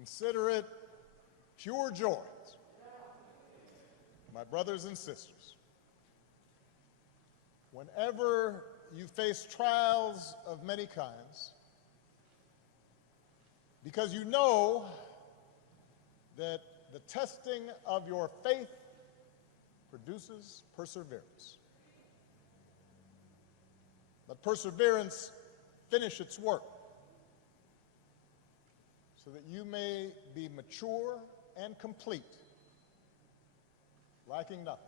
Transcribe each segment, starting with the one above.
Consider it pure joy, my brothers and sisters, whenever you face trials of many kinds, because you know that the testing of your faith produces perseverance. Let perseverance finish its work so that you may be mature and complete, lacking nothing.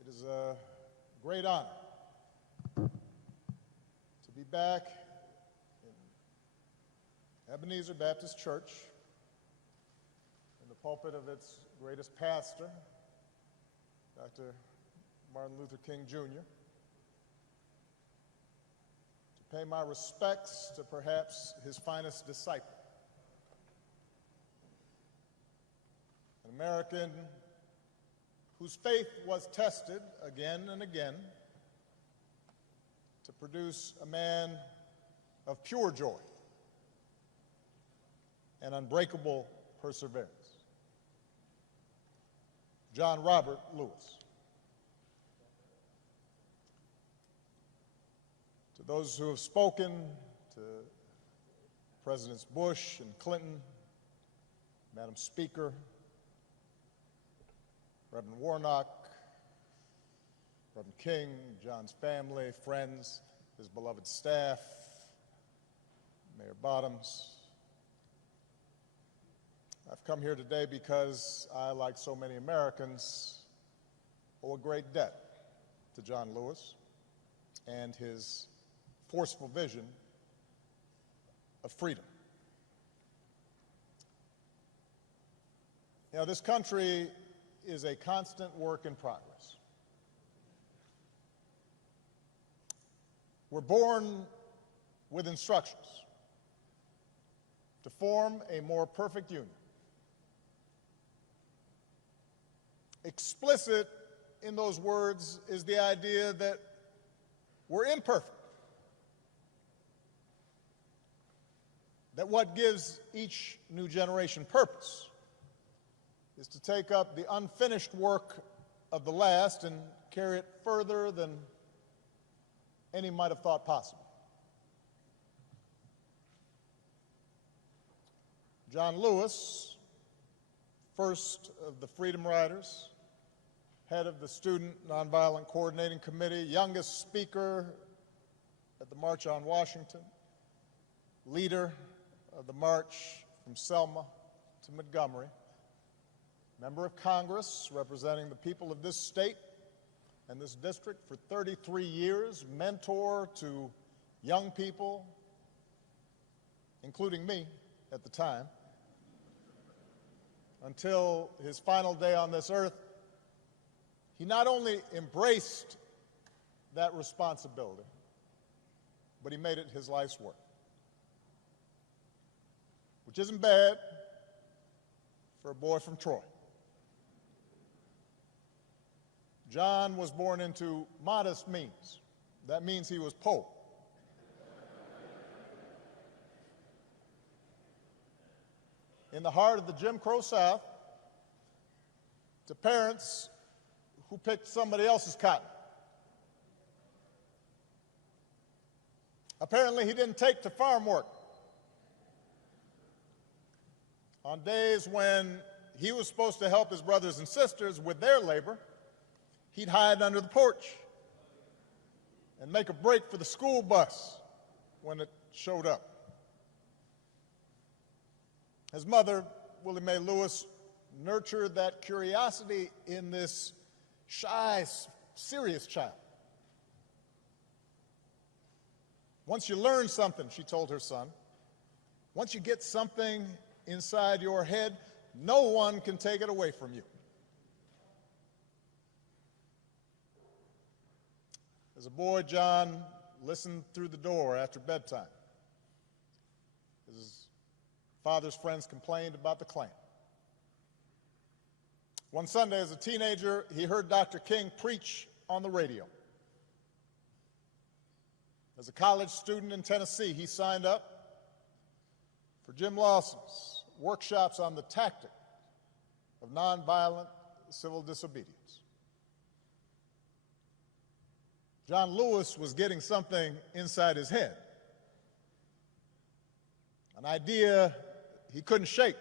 It is a great honor to be back in Ebenezer Baptist Church, in the pulpit of its greatest pastor, Dr. Martin Luther King Jr., to pay my respects to perhaps his finest disciple, an American whose faith was tested again and again to produce a man of pure joy and unbreakable perseverance, John Robert Lewis. To those who have spoken, to Presidents Bush and Clinton, Madam Speaker, Reverend Warnock, Reverend King, John's family, friends, his beloved staff, Mayor Bottoms. I've come here today because I, like so many Americans, owe a great debt to John Lewis and his forceful vision of freedom. You know, this country is a constant work in progress. We're born with instructions to form a more perfect union. Explicit in those words is the idea that we're imperfect, that what gives each new generation purpose is to take up the unfinished work of the last and carry it further than any might have thought possible. John Lewis, first of the Freedom Riders, head of the Student Nonviolent Coordinating Committee, youngest speaker at the March on Washington, leader of the march from Selma to Montgomery, member of Congress representing the people of this state and this district for 33 years, mentor to young people, including me at the time, until his final day on this earth. He not only embraced that responsibility, but he made it his life's work, which isn't bad for a boy from Troy. John was born into modest means. That means he was poor. In the heart of the Jim Crow South, to parents who picked somebody else's cotton. Apparently, he didn't take to farm work. On days when he was supposed to help his brothers and sisters with their labor, he'd hide under the porch and make a break for the school bus when it showed up. His mother, Willie Mae Lewis, nurtured that curiosity in this shy, serious child. Once you learn something, she told her son, once you get something inside your head, no one can take it away from you. As a boy, John listened through the door after bedtime. His father's friends complained about the Klan. One Sunday as a teenager, he heard Dr. King preach on the radio. As a college student in Tennessee, he signed up for Jim Lawson's workshops on the tactic of nonviolent civil disobedience. John Lewis was getting something inside his head, an idea he couldn't shake,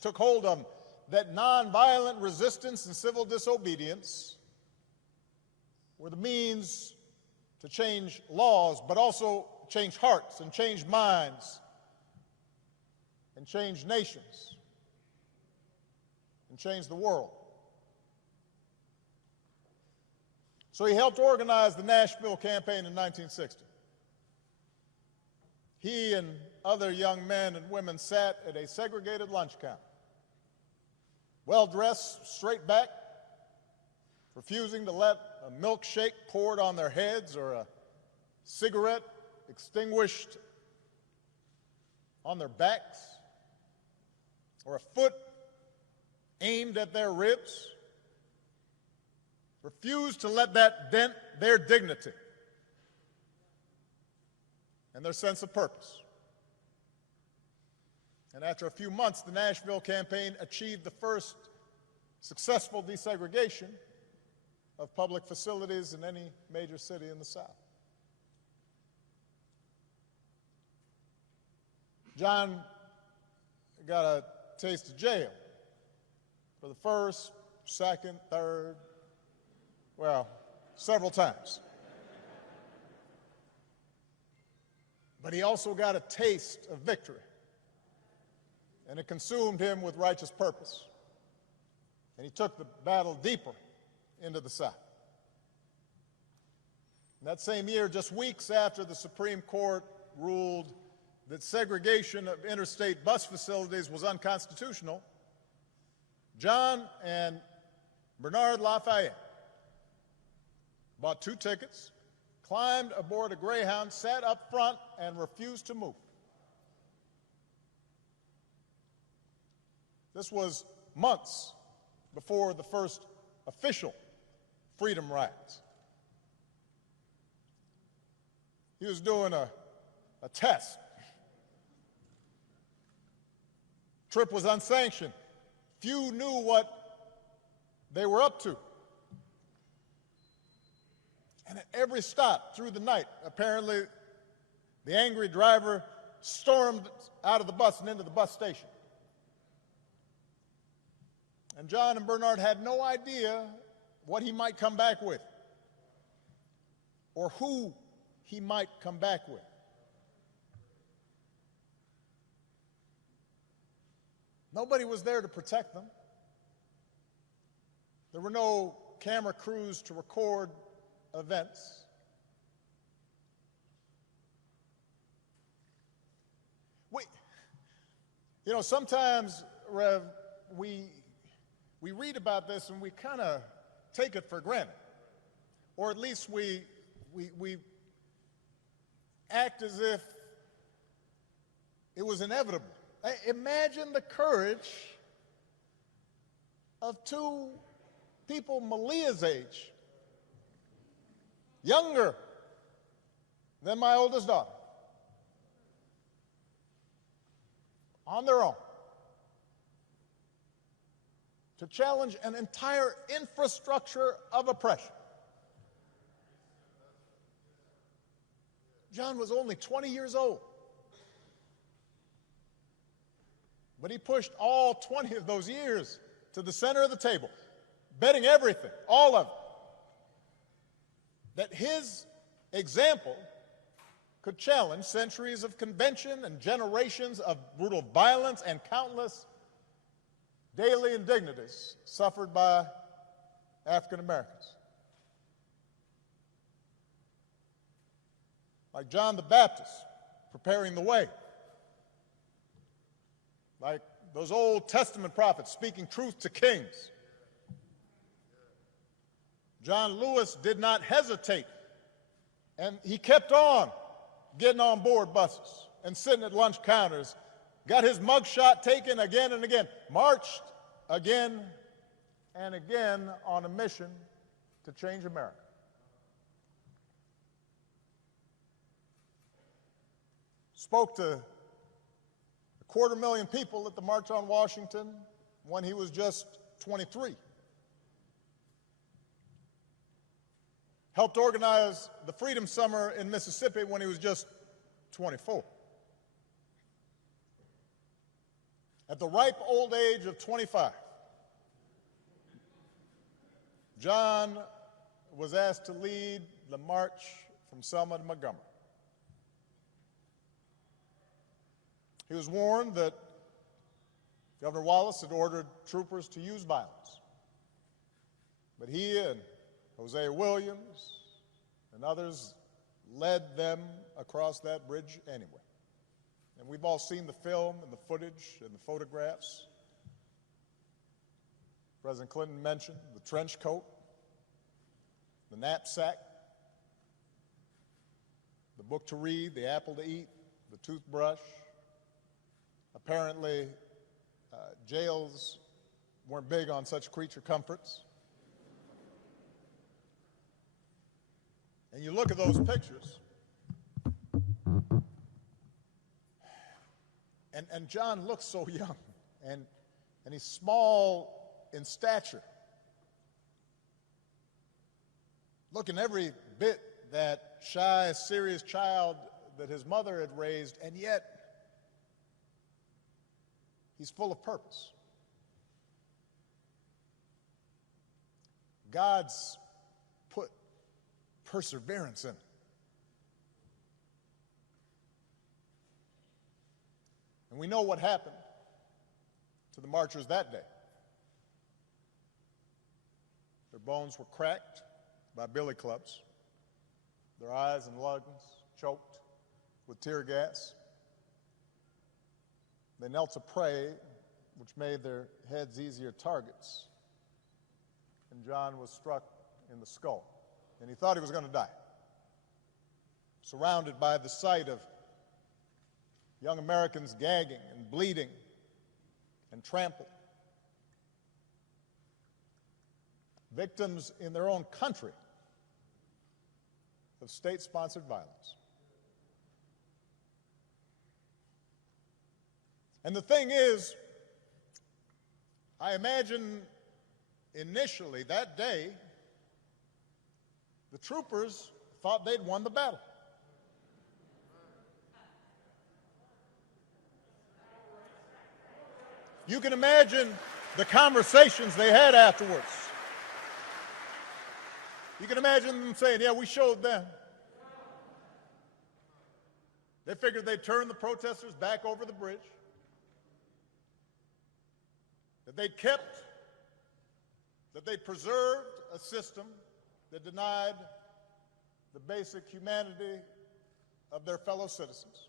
took hold of him, that nonviolent resistance and civil disobedience were the means to change laws, but also change hearts and change minds and change nations and change the world. So he helped organize the Nashville campaign in 1960. He and other young men and women sat at a segregated lunch counter, well-dressed, straight back, refusing to let a milkshake poured on their heads or a cigarette extinguished on their backs or a foot aimed at their ribs. Refused to let that dent their dignity and their sense of purpose. And after a few months, the Nashville campaign achieved the first successful desegregation of public facilities in any major city in the South. John got a taste of jail for the first, second, third, well, several times. But he also got a taste of victory, and it consumed him with righteous purpose. And he took the battle deeper into the South. And that same year, just weeks after the Supreme Court ruled that segregation of interstate bus facilities was unconstitutional, John and Bernard Lafayette bought 2 tickets, climbed aboard a Greyhound, sat up front, and refused to move. This was months before the first official freedom rides. He was doing a test. Trip was unsanctioned. Few knew what they were up to. And at every stop through the night, apparently the angry driver stormed out of the bus and into the bus station. And John and Bernard had no idea what he might come back with or who he might come back with. Nobody was there to protect them. There were no camera crews to record events. Sometimes, Rev, we read about this and we kind of take it for granted, or at least we act as if it was inevitable. Imagine the courage of 2 people Malia's age, younger than my oldest daughter, on their own, to challenge an entire infrastructure of oppression. John was only 20 years old, but he pushed all 20 of those years to the center of the table, betting everything, all of it, that his example could challenge centuries of convention and generations of brutal violence and countless daily indignities suffered by African Americans. Like John the Baptist preparing the way, like those Old Testament prophets speaking truth to kings. John Lewis did not hesitate, and he kept on getting on board buses and sitting at lunch counters, got his mugshot taken again and again, marched again and again on a mission to change America. spoke to 250,000 people at the March on Washington when he was just 23. Helped organize the Freedom Summer in Mississippi when he was just 24. At the ripe old age of 25, John was asked to lead the march from Selma to Montgomery. He was warned that Governor Wallace had ordered troopers to use violence. But he and Hosea Williams and others led them across that bridge anyway. And we've all seen the film and the footage and the photographs. President Clinton mentioned the trench coat, the knapsack, the book to read, the apple to eat, the toothbrush. Apparently, jails weren't big on such creature comforts. And you look at those pictures, and John looks so young, and he's small in stature, looking every bit that shy, serious child that his mother had raised, and yet he's full of purpose. God's put perseverance in it. And we know what happened to the marchers that day. Their bones were cracked by billy clubs, their eyes and lungs choked with tear gas. They knelt to pray, which made their heads easier targets. And John was struck in the skull, and he thought he was going to die. Surrounded by the sight of young Americans gagging and bleeding and trampled. Victims in their own country of state-sponsored violence. And the thing is, I imagine initially that day, the troopers thought they'd won the battle. You can imagine the conversations they had afterwards. You can imagine them saying, yeah, we showed them. They figured they'd turn the protesters back over the bridge, that they'd preserved a system that denied the basic humanity of their fellow citizens.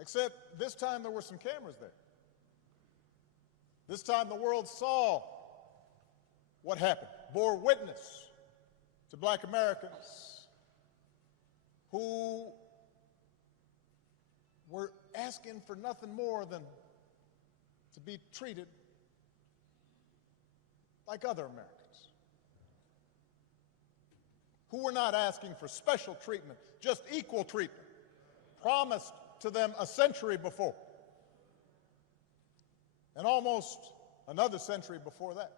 Except this time there were some cameras there. This time the world saw what happened, bore witness to black Americans who were asking for nothing more than to be treated like other Americans, who were not asking for special treatment, just equal treatment, promised to them a century before, and almost another century before that.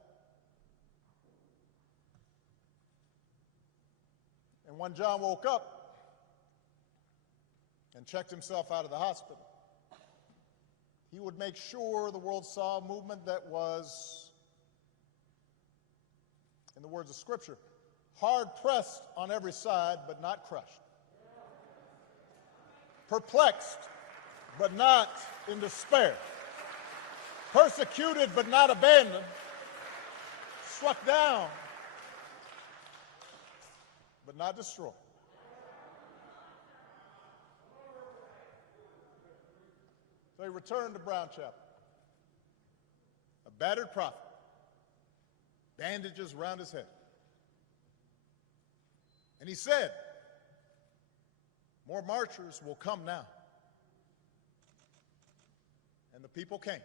And when John woke up and checked himself out of the hospital, he would make sure the world saw a movement that was, in the words of Scripture, hard-pressed on every side, but not crushed. Perplexed, but not in despair. Persecuted, but not abandoned. Struck down, but not destroyed. So he returned to Brown Chapel, a battered prophet, bandages around his head. And he said, more marchers will come now. And the people came.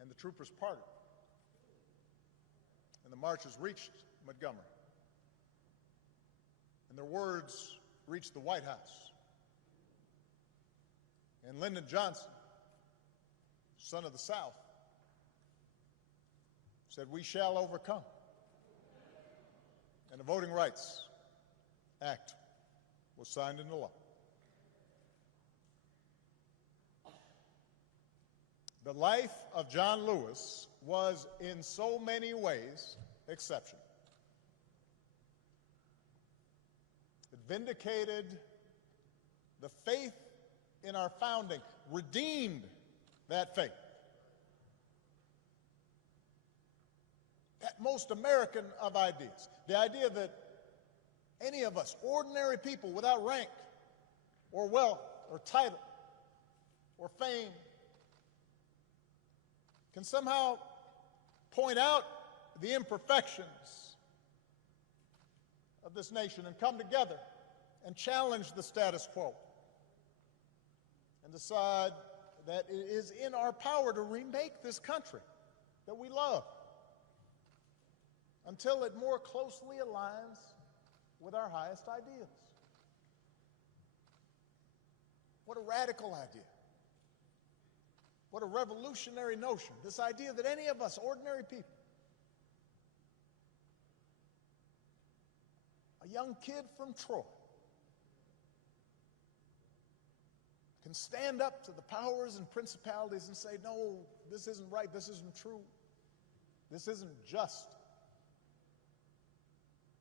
And the troopers parted. And the marchers reached Montgomery. and their words reached the White House. And Lyndon Johnson, son of the South, said, "We shall overcome." And the Voting Rights Act was signed into law. The life of John Lewis was in so many ways exceptional. It vindicated the faith in our founding, redeemed that faith. That most American of ideas, the idea that any of us, ordinary people without rank or wealth or title or fame, can somehow point out the imperfections of this nation and come together and challenge the status quo and decide that it is in our power to remake this country that we love until it more closely aligns with our highest ideals. What a radical idea. What a revolutionary notion, this idea that any of us, ordinary people, a young kid from Troy, can stand up to the powers and principalities and say, "No, this isn't right, this isn't true, this isn't just.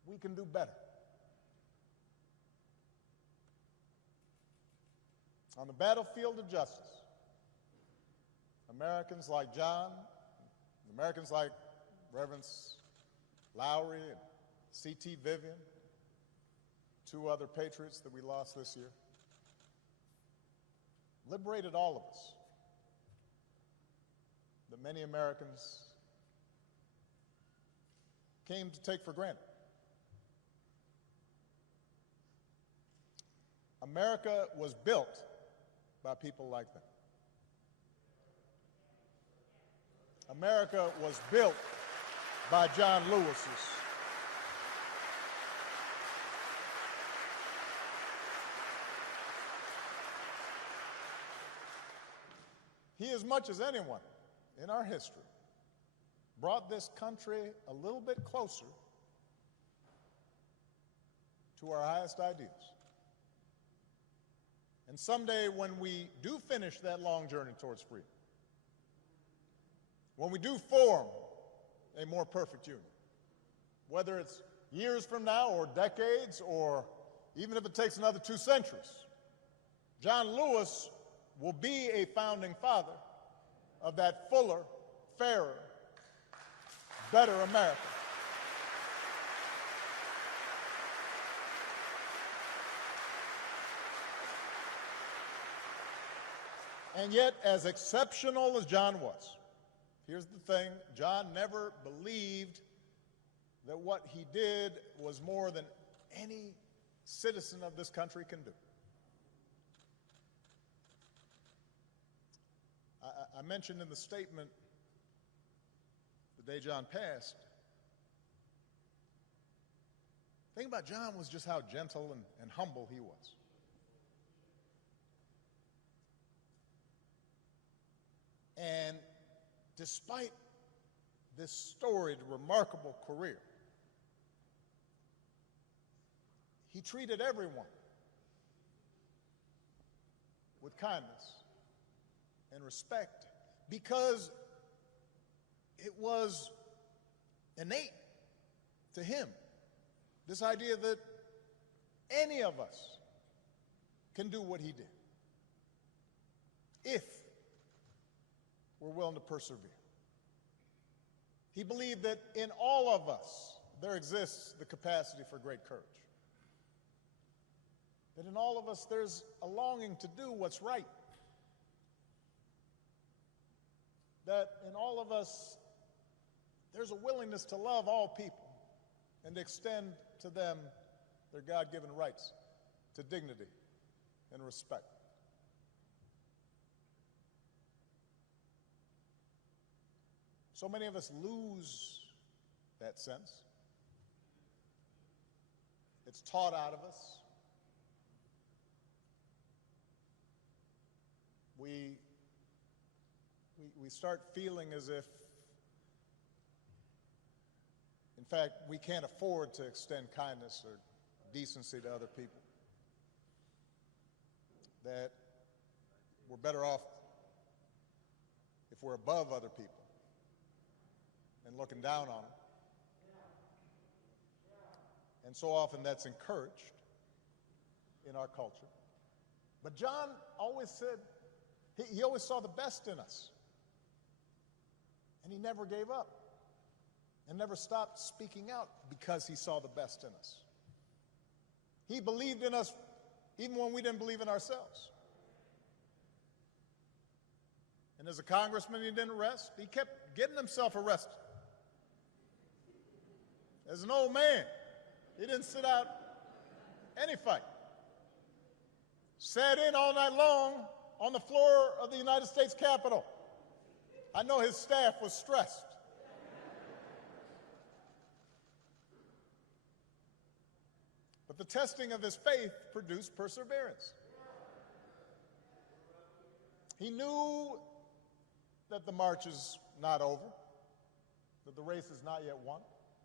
We can do better." On the battlefield of justice, Americans like John, Americans like Reverends Lowry and C.T. Vivian, two other patriots that we lost this year, liberated all of us that many Americans came to take for granted. America was built by people like that. America was built by John Lewis's. He, as much as anyone in our history, brought this country a little bit closer to our highest ideals. And someday, when we do finish that long journey towards freedom, when we do form a more perfect union, whether it's years from now or decades or even if it takes another 2 centuries, John Lewis will be a founding father of that fuller, fairer, better America. And yet, as exceptional as John was, here's the thing: John never believed that what he did was more than any citizen of this country can do. I mentioned in the statement the day John passed, the thing about John was just how gentle and humble he was. And despite this storied, remarkable career, he treated everyone with kindness and respect because it was innate to him, this idea that any of us can do what he did if we're willing to persevere. He believed that in all of us there exists the capacity for great courage. That in all of us there's a longing to do what's right. That in all of us there's a willingness to love all people and to extend to them their God-given rights to dignity and respect. So many of us lose that sense. gets taught out of us. We start feeling as if, in fact, we can't afford to extend kindness or decency to other people, that we're better off if we're above other people and looking down on them. And so often that's encouraged in our culture. But John always said, he always saw the best in us. And he never gave up and never stopped speaking out because he saw the best in us. He believed in us even when we didn't believe in ourselves. And as a congressman, he didn't rest. He kept getting himself arrested. As an old man, he didn't sit out any fight. Sat in all night long on the floor of the United States Capitol. I know his staff was stressed. But the testing of his faith produced perseverance. He knew that the march is not over, that the race is not yet won,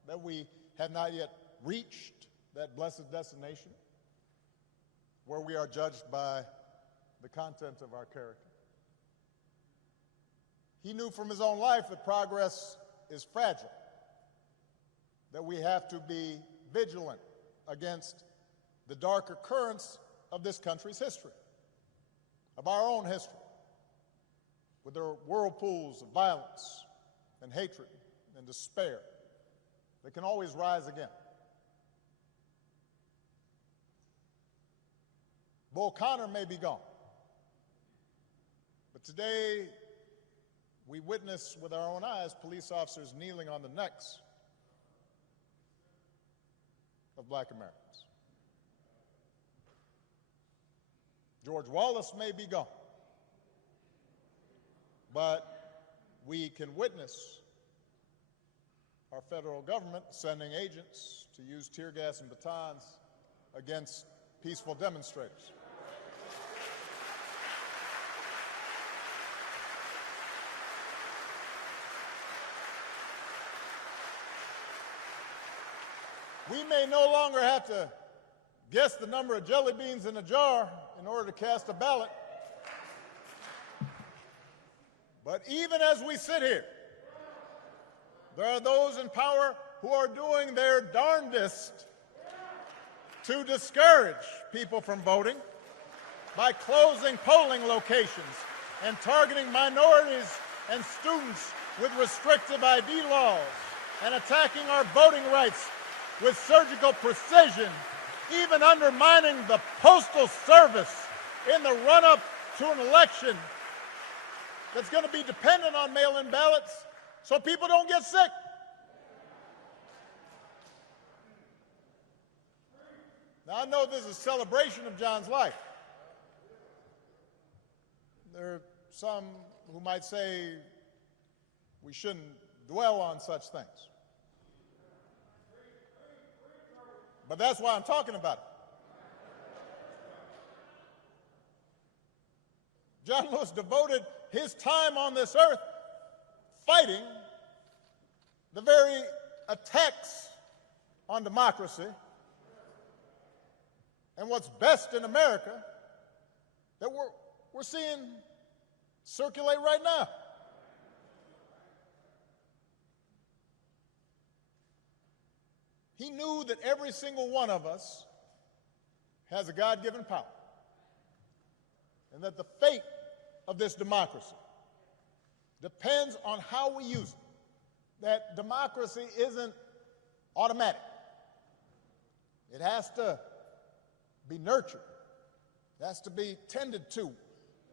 that we have not yet reached that blessed destination where we are judged by the content of our character. He knew from his own life that progress is fragile, that we have to be vigilant against the darker currents of this country's history, of our own history, with their whirlpools of violence and hatred and despair that can always rise again. Bull Connor may be gone, but today we witness with our own eyes police officers kneeling on the necks of black Americans. George Wallace may be gone, but we can witness our federal government sending agents to use tear gas and batons against peaceful demonstrators. We may no longer have to guess the number of jelly beans in a jar in order to cast a ballot. But even as we sit here, there are those in power who are doing their darndest to discourage people from voting by closing polling locations and targeting minorities and students with restrictive ID laws and attacking our voting rights with surgical precision, even undermining the Postal Service in the run-up to an election that's going to be dependent on mail-in ballots so people don't get sick. Now, I know this is a celebration of John's life. There are some who might say we shouldn't dwell on such things. But that's why I'm talking about it. John Lewis devoted his time on this earth fighting the very attacks on democracy and what's best in America that we're seeing circulate right now. He knew that every single one of us has a God-given power, and that the fate of this democracy depends on how we use it. That democracy isn't automatic. It has to be nurtured. It has to be tended to.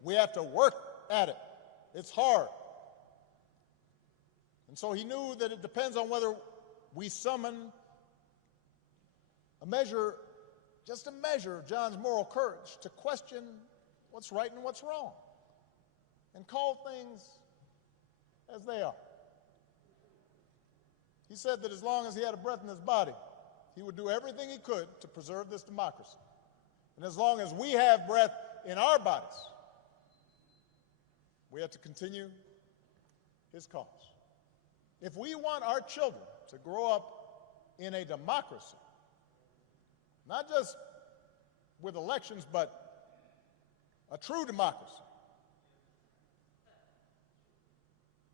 We have to work at it. It's hard. And so he knew that it depends on whether we summon a measure, just a measure of John's moral courage to question what's right and what's wrong and call things as they are. He said that as long as he had a breath in his body, he would do everything he could to preserve this democracy. And as long as we have breath in our bodies, we have to continue his cause. If we want our children to grow up in a democracy, not just with elections, but a true democracy,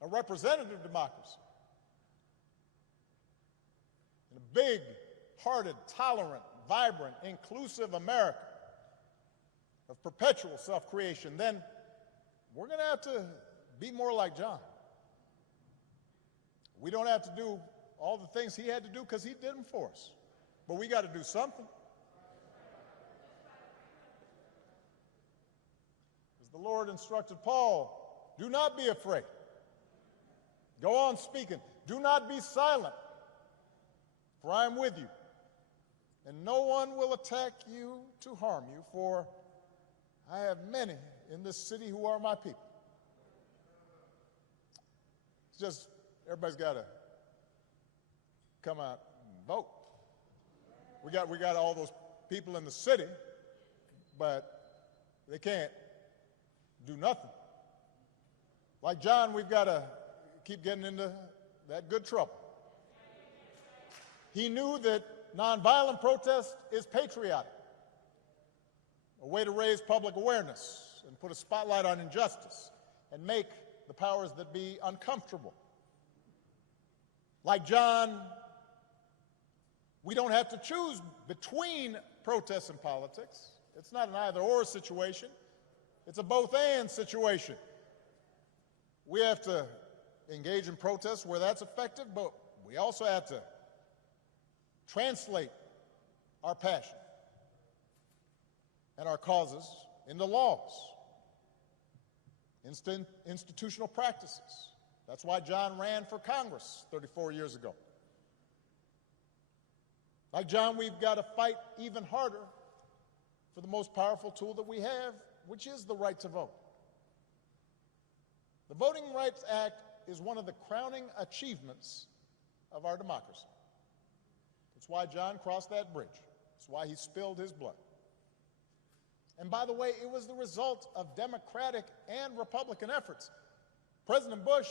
a representative democracy, and a big-hearted, tolerant, vibrant, inclusive America of perpetual self-creation, then we're going to have to be more like John. We don't have to do all the things he had to do because he did them for us, but we got to do something. As the Lord instructed Paul, do not be afraid. Go on speaking. Do not be silent, for I am with you, and no one will attack you to harm you, for I have many in this city who are my people. It's just, everybody's got to come out and vote. We got all those people in the city, but they can't do nothing. Like John, we've got to keep getting into that good trouble. He knew that nonviolent protest is patriotic, a way to raise public awareness and put a spotlight on injustice and make the powers that be uncomfortable. Like John, we don't have to choose between protests and politics. It's not an either-or situation. It's a both-and situation. We have to engage in protests where that's effective, but we also have to translate our passion and our causes into laws, institutional practices. That's why John ran for Congress 34 years ago. Like John, we've got to fight even harder for the most powerful tool that we have, which is the right to vote. The Voting Rights Act is one of the crowning achievements of our democracy. It's why John crossed that bridge. It's why he spilled his blood. And by the way, it was the result of Democratic and Republican efforts. President Bush,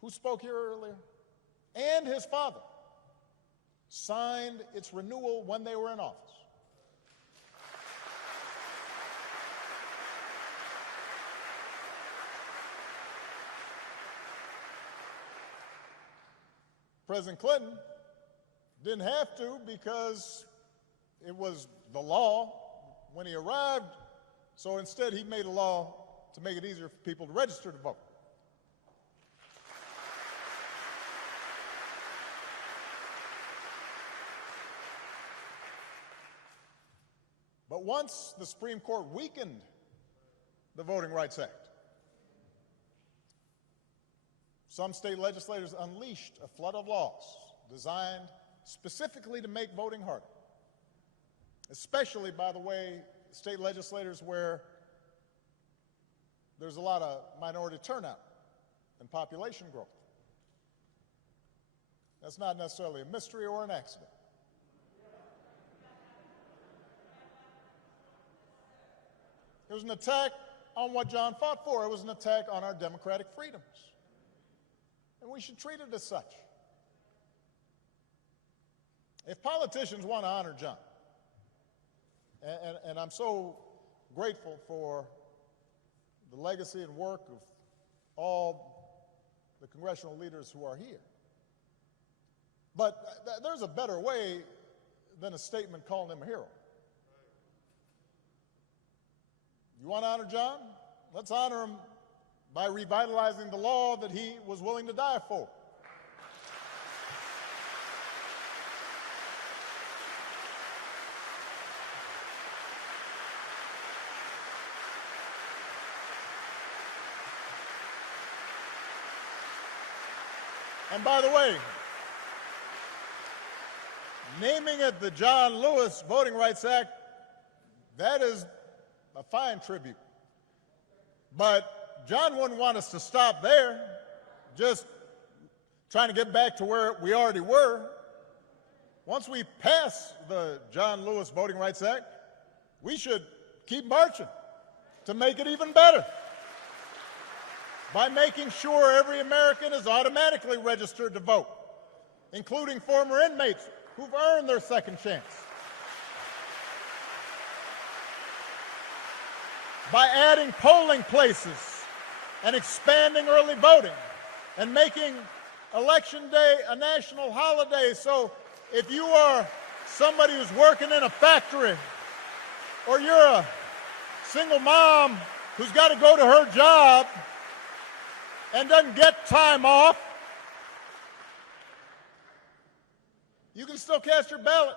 who spoke here earlier, and his father signed its renewal when they were in office. President Clinton didn't have to because it was the law when he arrived, so instead he made a law to make it easier for people to register to vote. But once the Supreme Court weakened the Voting Rights Act, some state legislators unleashed a flood of laws designed specifically to make voting harder, especially, by the way, state legislators where there's a lot of minority turnout and population growth. That's not necessarily a mystery or an accident. It was an attack on what John fought for. It was an attack on our democratic freedoms. And we should treat it as such. If politicians want to honor John, and I'm so grateful for the legacy and work of all the congressional leaders who are here, but there's a better way than a statement calling him a hero. You want to honor John? Let's honor him by revitalizing the law that he was willing to die for. And by the way, naming it the John Lewis Voting Rights Act, that is a fine tribute. But John wouldn't want us to stop there, just trying to get back to where we already were. once we pass the John Lewis Voting Rights Act, we should keep marching to make it even better by making sure every American is automatically registered to vote, including former inmates who've earned their second chance. By adding polling places and expanding early voting and making Election Day a national holiday. So if you are somebody who's working in a factory, or you're a single mom who's got to go to her job and doesn't get time off, you can still cast your ballot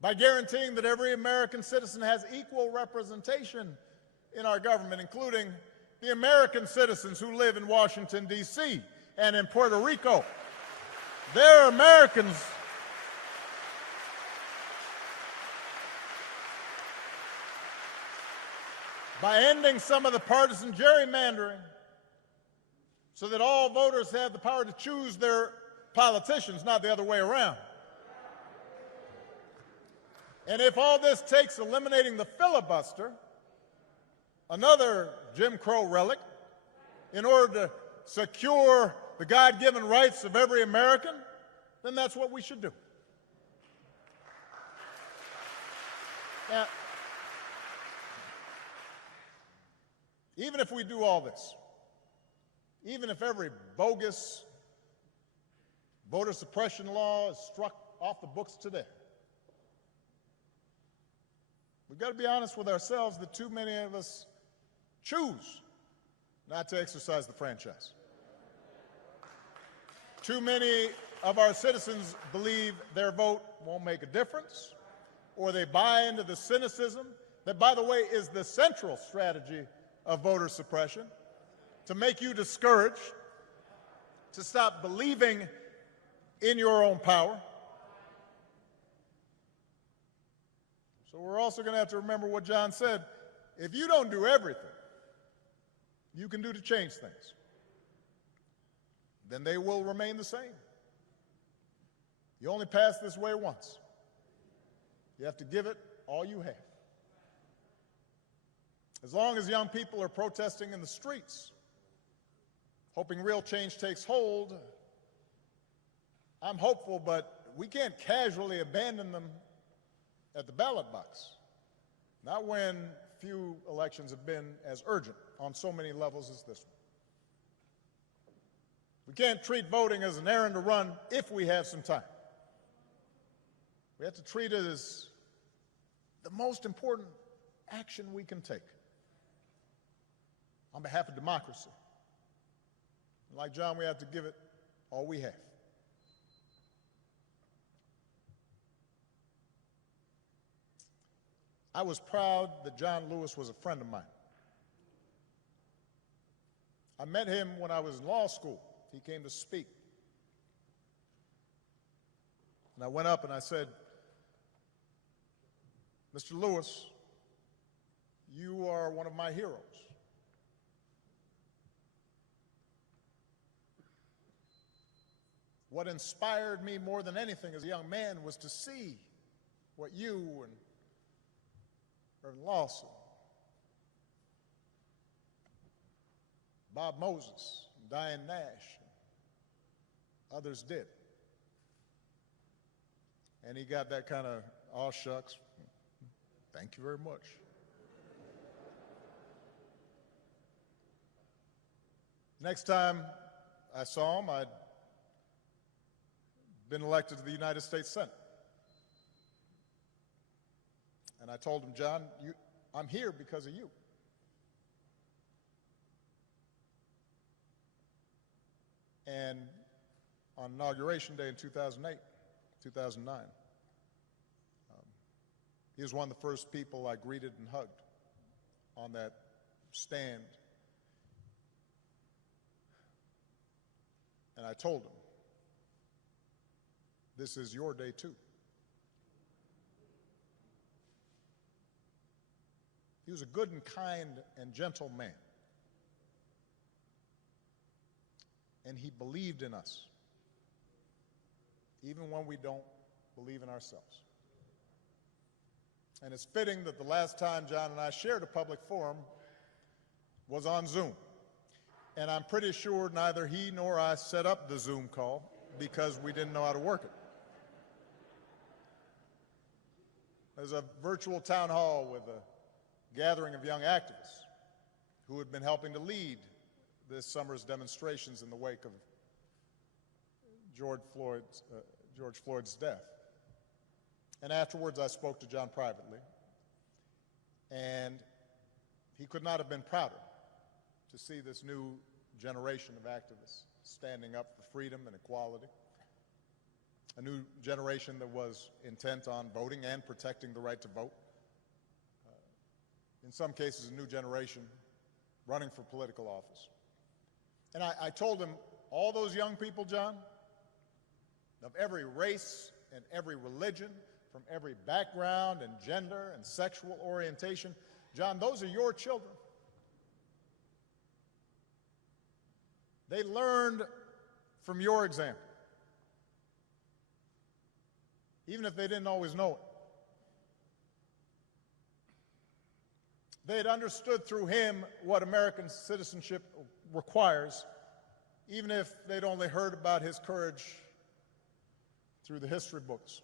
by guaranteeing that every American citizen has equal representation in our government, including the American citizens who live in Washington, D.C. and in Puerto Rico. They're Americans. By ending some of the partisan gerrymandering so that all voters have the power to choose their politicians, not the other way around. And if all this takes eliminating the filibuster, another Jim Crow relic, in order to secure the God-given rights of every American, then that's what we should do. Now, even if we do all this, even if every bogus voter suppression law is struck off the books today, we've got to be honest with ourselves that too many of us choose not to exercise the franchise. Too many of our citizens believe their vote won't make a difference, or they buy into the cynicism that, by the way, is the central strategy of voter suppression, to make you discouraged, to stop believing in your own power. So we're also going to have to remember what John said. If you don't do everything you can do to change things, then they will remain the same. You only pass this way once. You have to give it all you have. As long as young people are protesting in the streets, hoping real change takes hold, I'm hopeful, but we can't casually abandon them at the ballot box. Not when few elections have been as urgent on so many levels as this one. We can't treat voting as an errand to run if we have some time. We have to treat it as the most important action we can take on behalf of democracy. And like John, we have to give it all we have. I was proud that John Lewis was a friend of mine. I met him when I was in law school. He came to speak. And I went up and I said, Mr. Lewis, you are one of my heroes. What inspired me more than anything as a young man was to see what you and Reverend Lawson, Bob Moses, and Diane Nash, and others did. And he got that kind of, aw shucks, thank you very much. Next time I saw him, I'd been elected to the United States Senate. And I told him, John, I'm here because of you. And on Inauguration Day in 2008, 2009, he was one of the first people I greeted and hugged on that stand. And I told him, this is your day too. He was a good and kind and gentle man. And he believed in us. even when we don't believe in ourselves. And it's fitting that the last time John and I shared a public forum was on Zoom. And I'm pretty sure neither he nor I set up the Zoom call because we didn't know how to work it. There's a virtual town hall with a gathering of young activists who had been helping to lead this summer's demonstrations in the wake of George Floyd's death. And afterwards, I spoke to John privately, and he could not have been prouder to see this new generation of activists standing up for freedom and equality, a new generation that was intent on voting and protecting the right to vote, in some cases a new generation running for political office. And I told him, all those young people, John, of every race and every religion, from every background and gender and sexual orientation, John, those are your children. They learned from your example, even if they didn't always know it. They had understood through him what American citizenship requires, even if they'd only heard about his courage through the history books.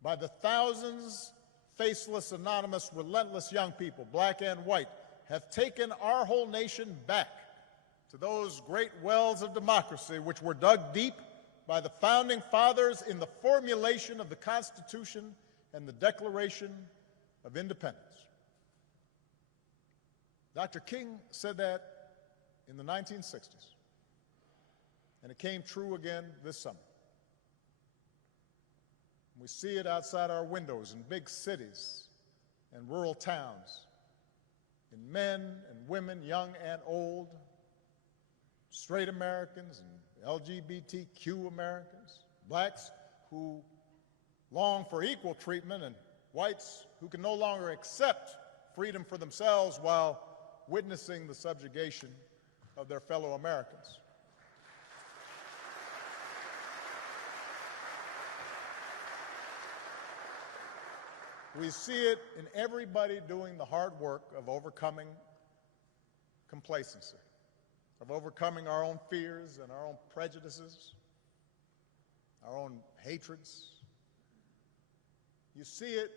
By the thousands, faceless, anonymous, relentless young people, black and white, have taken our whole nation back to those great wells of democracy which were dug deep by the founding fathers in the formulation of the Constitution and the Declaration of Independence. Dr. King said that in the 1960s, and it came true again this summer. We see it outside our windows in big cities and rural towns, in men and women, young and old, straight Americans and LGBTQ Americans, blacks who long for equal treatment, and whites who can no longer accept freedom for themselves while witnessing the subjugation of their fellow Americans. We see it in everybody doing the hard work of overcoming complacency, of overcoming our own fears and our own prejudices, our own hatreds. You see it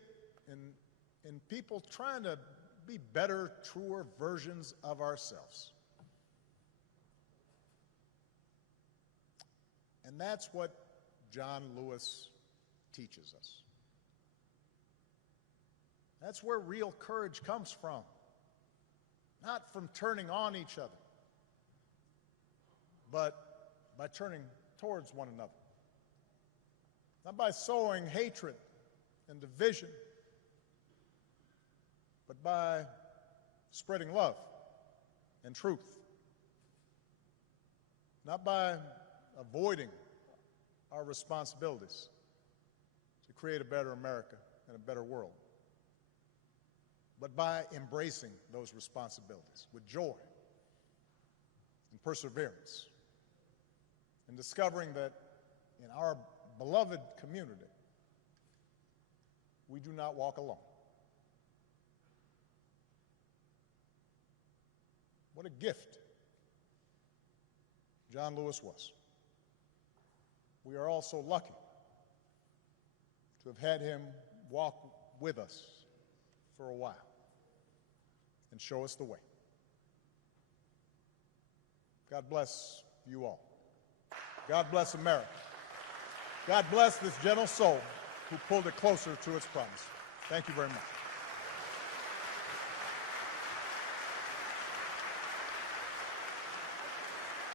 in people trying to be better, truer versions of ourselves. And that's what John Lewis teaches us. That's where real courage comes from, not from turning on each other, but by turning towards one another, not by sowing hatred and division, but by spreading love and truth, not by avoiding our responsibilities to create a better America and a better world, but by embracing those responsibilities with joy and perseverance, and discovering that in our beloved community, we do not walk alone. What a gift John Lewis was. We are all so lucky to have had him walk with us for a while and show us the way. God bless you all. God bless America. God bless this gentle soul who pulled it closer to its promise. Thank you very much.